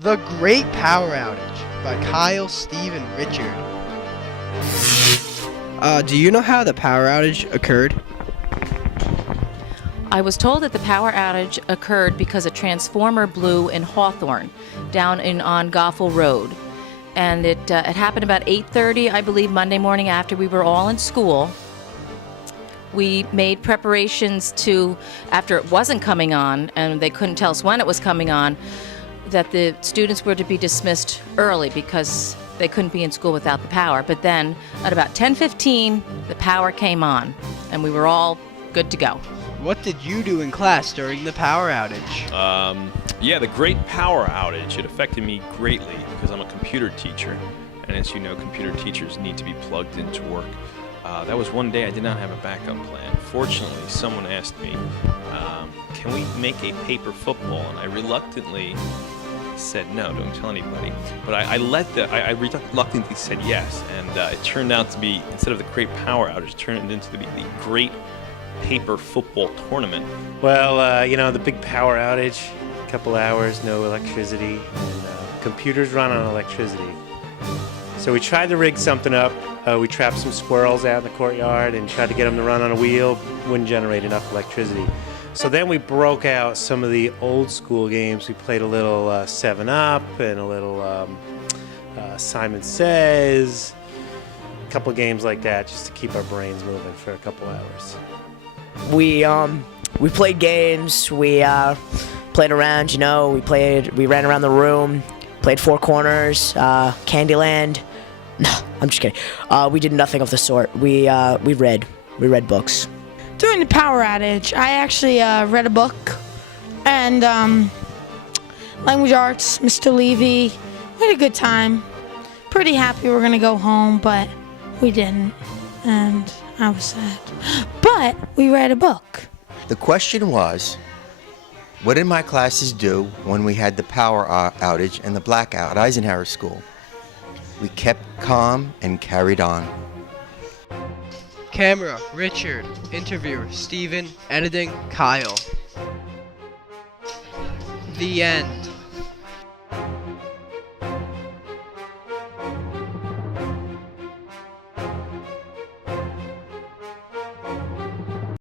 The Great Power Outage by Kyle, Steve, and Richard. Do you know how the power outage occurred? I was told that the power outage occurred because a transformer blew in Hawthorne, down on Goffle Road. And it happened about 8:30, I believe, Monday morning after we were all in school. We made preparations after it wasn't coming on, and they couldn't tell us when it was coming on, that the students were to be dismissed early because they couldn't be in school without the power. But then at about 10:15, the power came on, and we were all good to go. What did you do in class during the power outage? Yeah, the Great Power Outage, it affected me greatly because I'm a computer teacher. And as you know, computer teachers need to be plugged into work. That was one day I did not have a backup plan. Fortunately, someone asked me, can we make a paper football? And I reluctantly said no, don't tell anybody. But I reluctantly said yes. And it turned out to be, instead of the Great Power Outage, it turned into the Great Paper Football Tournament. Well, the big power outage, a couple hours, no electricity, and computers run on electricity. So we tried to rig something up. We trapped some squirrels out in the courtyard and tried to get them to run on a wheel. Wouldn't generate enough electricity. So then we broke out some of the old school games. We played a little 7-Up and a little Simon Says, a couple games like that just to keep our brains moving for a couple hours. We played games. We played around. We ran around the room. Played Four Corners, Candyland. No, I'm just kidding. We did nothing of the sort. We read books. During the power outage, I actually read a book, and language arts, Mr. Levy. We had a good time. Pretty happy we were gonna go home, but we didn't, and I was sad. But we read a book. The question was, what did my classes do when we had the power outage and the blackout at Eisenhower School? We kept calm and carried on. Camera, Richard. Interviewer, Steven. Editing, Kyle. The end.